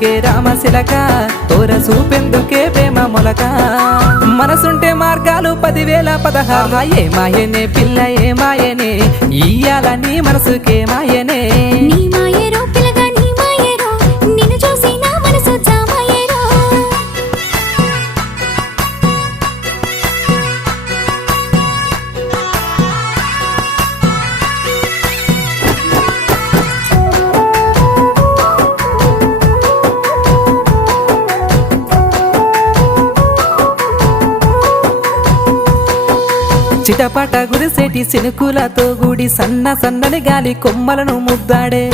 చూపెందుకే రామశిలక తోర చూపెందుకే ప్రేమ మొలక మనసుంటే మార్గాలు 10,016 ఏ మాయనే పిల్ల ఏ మాయనే ఇయ్యాల నీ మనసుకే మాయనే నీ మాయేరో పిల్లగా నీ మాయేరో నిన్ను చూసి నా మనసు జామాయేరో చిటపట గురిసేటి సినుకులతో గుడి సన్న సన్నని గాలి కొమ్మలను ముద్దాడే